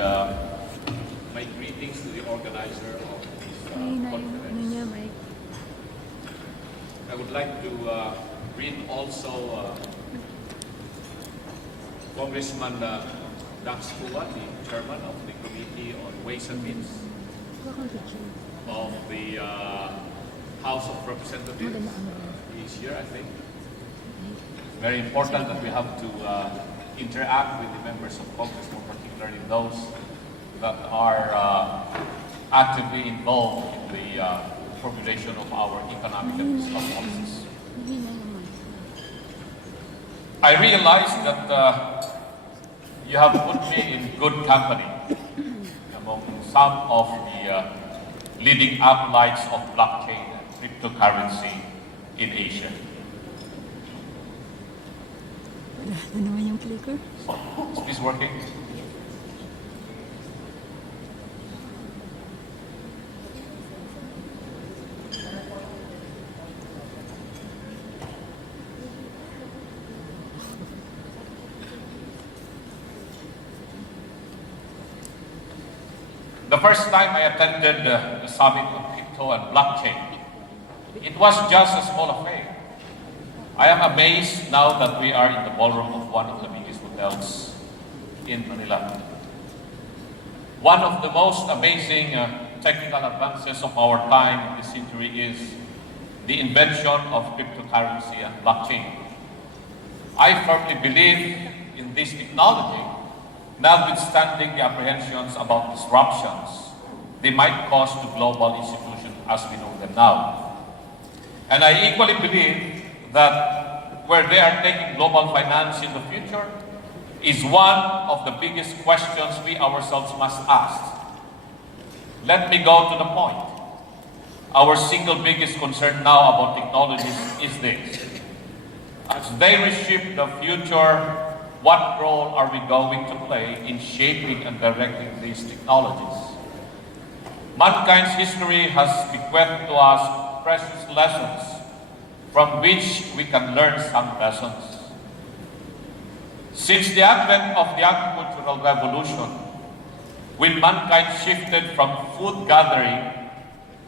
my greetings to the organizer of this conference. I would like to greet also Congressman Dax Kua, the chairman of the Committee on Ways and Means of the House of Representatives. He's here, I think. Very important that we have to interact with the members of Congress, more particularly those that are actively involved in the formulation of our economic and fiscal policies. I realize that you have put me in good company among some of the leading applies of blockchain and cryptocurrency in Asia. Ano naman yung clicker? Is this working? The first time I attended the summit on crypto and blockchain, it was just a small affair. I am amazed now that we are in the ballroom of one of the biggest hotels in Manila. One of the most amazing technical advances of our time in this century is the invention of cryptocurrency and blockchain. I firmly believe in this technology, notwithstanding the apprehensions about disruptions they might cause to global institutions as we know them now. And I equally believe that where they are taking global finance in the future is one of the biggest questions we ourselves must ask. Let me go to the point. Our single biggest concern now about technologies is this. As they reshape the future, what role are we going to play in shaping and directing these technologies? Mankind's history has bequeathed to us precious lessons from which we can learn some lessons. Since the advent of the agricultural revolution, when mankind shifted from food gathering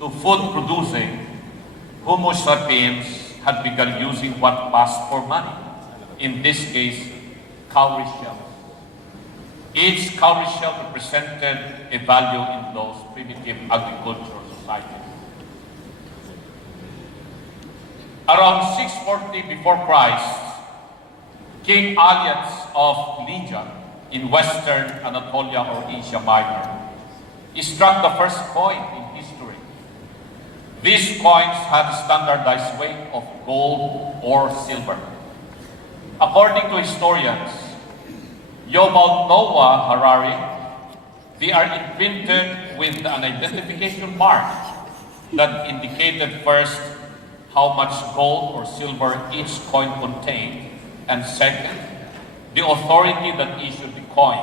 to food producing, Homo sapiens had begun using what passed for money, in this case, cowrie shells. Each cowrie shell represented a value in those primitive agricultural societies. Around 640 before Christ, King Alyats of Lydia in western Anatolia or Asia Minor struck the first coin in history. These coins had a standardized weight of gold or silver. According to historians, Yuval Noah Harari, they are imprinted with an identification mark that indicated first how much gold or silver each coin contained, and second, the authority that issued the coin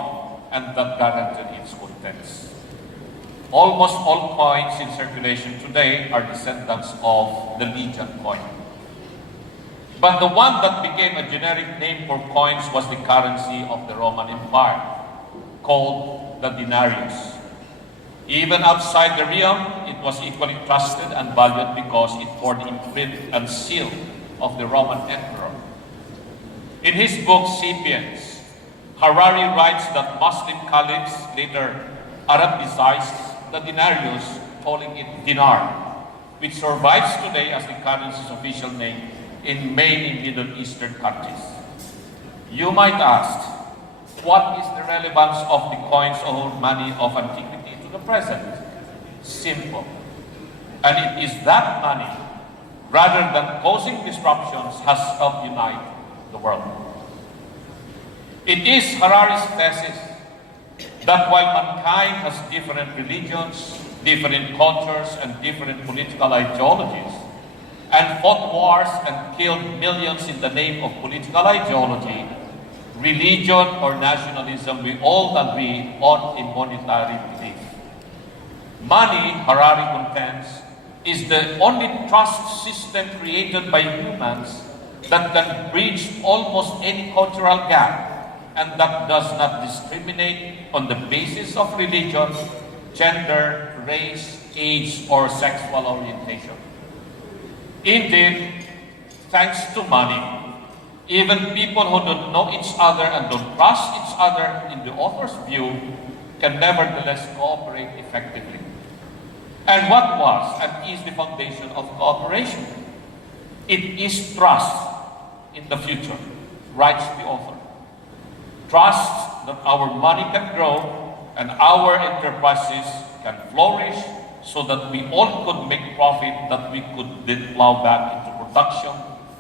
and that guaranteed its contents. Almost all coins in circulation today are descendants of the Lydian coin. But the one that became a generic name for coins was the currency of the Roman Empire, called the denarius. Even outside the realm, it was equally trusted and valued because it bore the imprint and seal of the Roman emperor. In his book, Sapiens, Harari writes that Muslim caliphs later Arabicized the denarius, calling it dinar, which survives today as the currency's official name in many Middle Eastern countries. You might ask, what is the relevance of the coins or money of antiquity to the present? Simple. And it is that money, rather than causing disruptions, has helped unite the world. It is Harari's thesis that while mankind has different religions, different cultures, and different political ideologies, and fought wars and killed millions in the name of political ideology, religion, or nationalism, we all agree on a monetary belief. Money, Harari contends, is the only trust system created by humans that can bridge almost any cultural gap and that does not discriminate on the basis of religion, gender, race, age, or sexual orientation. Indeed, thanks to money, even people who don't know each other and don't trust each other in the author's view can nevertheless cooperate effectively. And what was and is the foundation of cooperation? It is trust in the future, writes the author. Trust that our money can grow and our enterprises can flourish so that we all could make profit that we could then plow back into production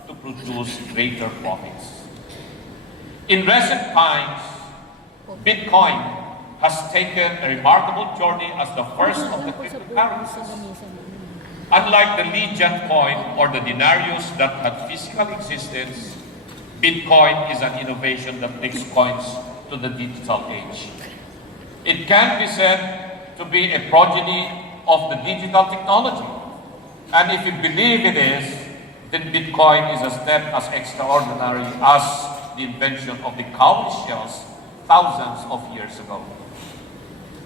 to produce greater profits. In recent times, Bitcoin has taken a remarkable journey as the first of the cryptocurrencies. Unlike the Legion coin or the denarius that had physical existence, Bitcoin is an innovation that takes coins to the digital age. It can be said to be a progeny of the digital technology. And if you believe it is, then Bitcoin is a step as extraordinary as the invention of the cowrie shells thousands of years ago.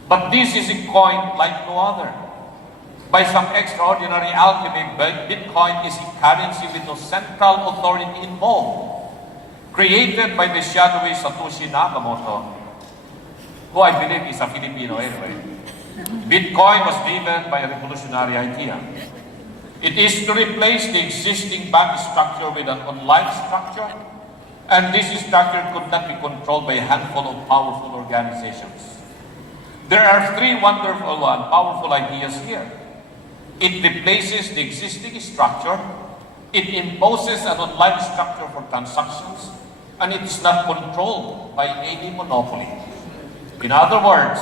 But this is a coin like no other. By some extraordinary alchemy, Bitcoin is a currency with no central authority involved, created by the shadowy Satoshi Nakamoto, who I believe is a Filipino anyway. Bitcoin was driven by a revolutionary idea. It is to replace the existing bank structure with an online structure, and this structure could not be controlled by a handful of powerful organizations. There are three wonderful and powerful ideas here. It replaces the existing structure, it imposes an online structure for transactions, and it is not controlled by any monopoly. In other words,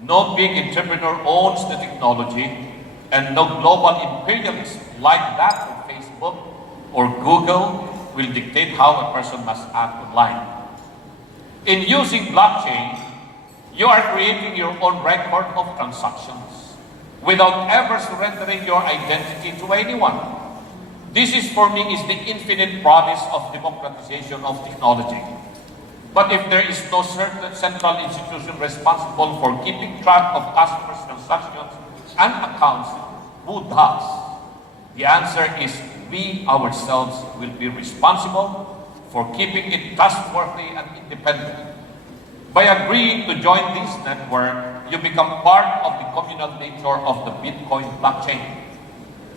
no big entrepreneur owns the technology, and no global imperialist like that of Facebook or Google will dictate how a person must act online. In using blockchain, you are creating your own record of transactions without ever surrendering your identity to anyone. This is, for me, is the infinite promise of democratization of technology. But if there is no certain central institution responsible for keeping track of customers' transactions and accounts, who does? The answer is we ourselves will be responsible for keeping it trustworthy and independent. By agreeing to join this network, you become part of the communal nature of the Bitcoin blockchain.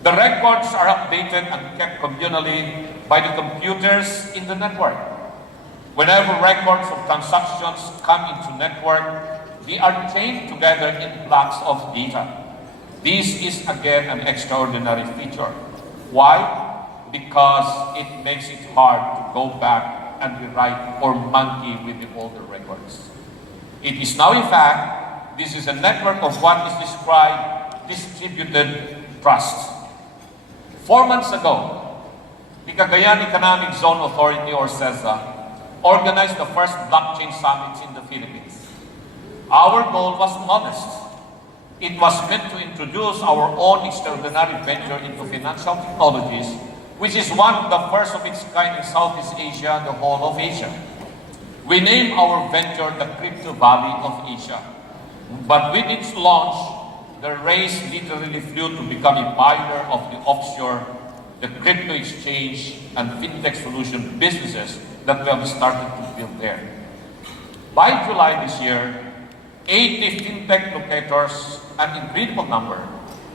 The records are updated and kept communally by the computers in the network. Whenever records of transactions come into network, they are chained together in blocks of data. This is again an extraordinary feature. Why? Because it makes it hard to go back and rewrite or monkey with the older records. It is now, in fact, this is a network of what is described distributed trust. 4 months ago, the Cagayan Economic Zone Authority, or CEZA, organized the first blockchain summits in the Philippines. Our goal was modest. It was meant to introduce our own extraordinary venture into financial technologies, which is one of the first of its kind in Southeast Asia and the whole of Asia. We named our venture the Crypto Valley of Asia. But with its launch, the race literally flew to become a pioneer of the offshore, the crypto exchange, and fintech solution businesses that we have started to build there. By July this year, 80 fintech locators, an incredible number,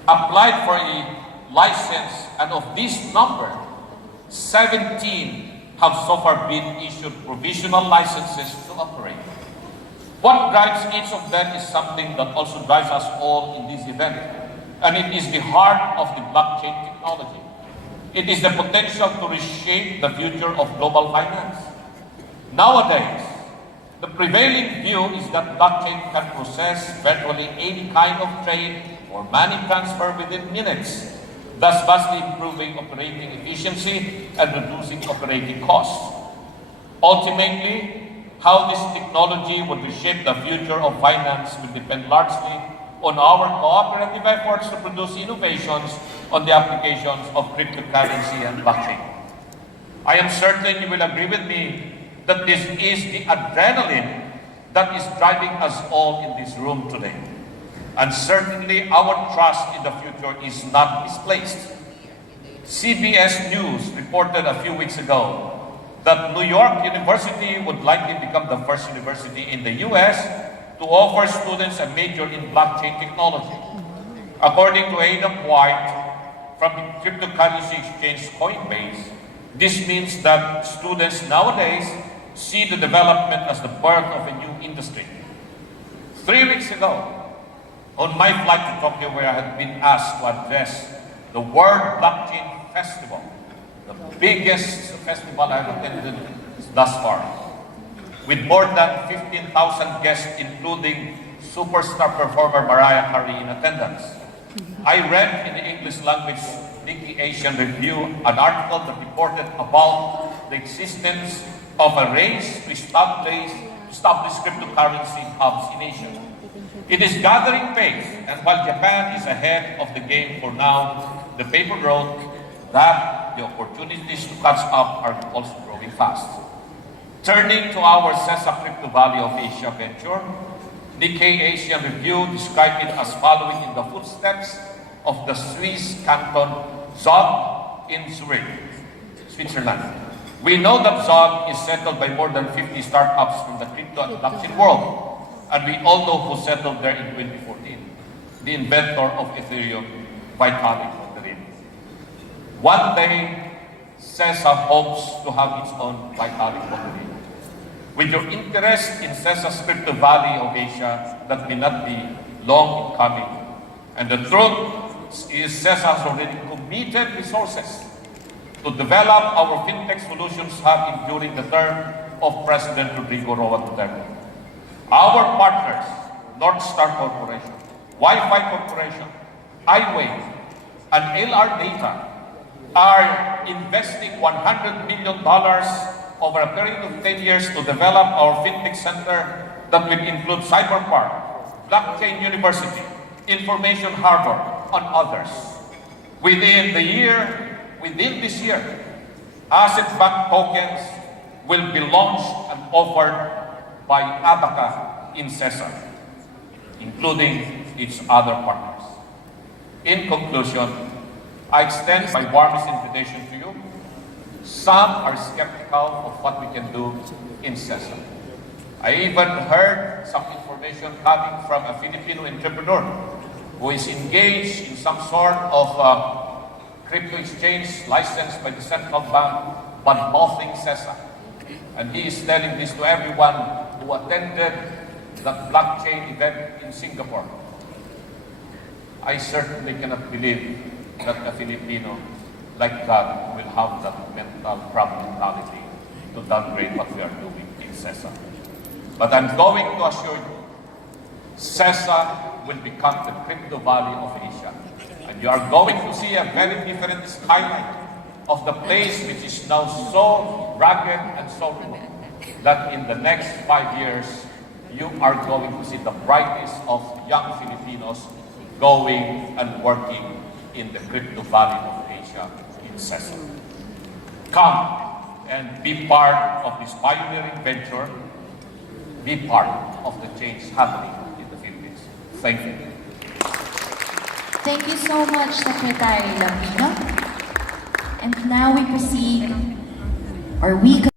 applied for a license, and of this number, 17 have so far been issued provisional licenses to operate. What drives each of them is something that also drives us all in this event, and it is the heart of the blockchain technology. It is the potential to reshape the future of global finance. Nowadays, the prevailing view is that blockchain can process virtually any kind of trade or money transfer within minutes, thus vastly improving operating efficiency and reducing operating costs. Ultimately, how this technology would reshape the future of finance will depend largely on our cooperative efforts to produce innovations on the applications of cryptocurrency and blockchain. I am certain you will agree with me that this is the adrenaline that is driving us all in this room today. And certainly our trust in the future is not misplaced. CBS News reported a few weeks ago that New York University would likely become the first university in the US to offer students a major in blockchain technology. According to Adam White from the cryptocurrency exchange Coinbase, this means that students nowadays see the development as the birth of a new industry. 3 weeks ago, on my flight to Tokyo, where I had been asked to address the World Blockchain Festival, the biggest festival I've attended thus far, with more than 15,000 guests, including superstar performer Mariah Carey in attendance. I read in the English language Nikkei Asian Review an article that reported about the existence of a race to establish cryptocurrency hubs in Asia. It is gathering pace, and while Japan is ahead of the game for now, the paper wrote that the opportunities to catch up are also growing fast. Turning to our CESA Crypto Valley of Asia venture, Nikkei Asian Review described it as following in the footsteps of the Swiss canton Zug in Zurich, Switzerland. We know that Zug is settled by more than 50 startups from the crypto and blockchain world, and we all know who settled there in 2014, the inventor of Ethereum, Vitalik Buterin. One day, CESA hopes to have its own Vitalik Buterin. With your interest in CESA's Crypto Valley of Asia, that may not be long in coming. And the truth is CESA has already committed resources to develop our fintech solutions hub during the term of President Rodrigo Roa Duterte. Our partners, North Star Corporation, Wi-Fi Corporation, iWave, and LR Data are investing $100 million over a period of 10 years to develop our fintech center that will include Cyberpark, Blockchain University, Information Harbor, and others. Within this year, asset-backed tokens will be launched and offered by Abaca in CESA, including its other partners. In conclusion, I extend my warmest invitation to you. Some are skeptical of what we can do in CESA. I even heard some information coming from a Filipino entrepreneur who is engaged in some sort of crypto exchange licensed by the central bank, but bothing CESA. And he is telling this to everyone who attended the blockchain event in Singapore. I certainly cannot believe that a Filipino like that will have that mental mentality to downgrade what we are doing in CESA. But I'm going to assure you, CESA will become the crypto valley of Asia. And you are going to see a very different skyline of the place which is now so rugged and so remote that in the next 5 years, you are going to see the brightest of young Filipinos going and working in the crypto valley of Asia in CESA. Come and be part of this pioneering venture. Be part of the change happening in the Philippines. Thank you. Thank you so much, Secretary Lambino. And now we proceed, or we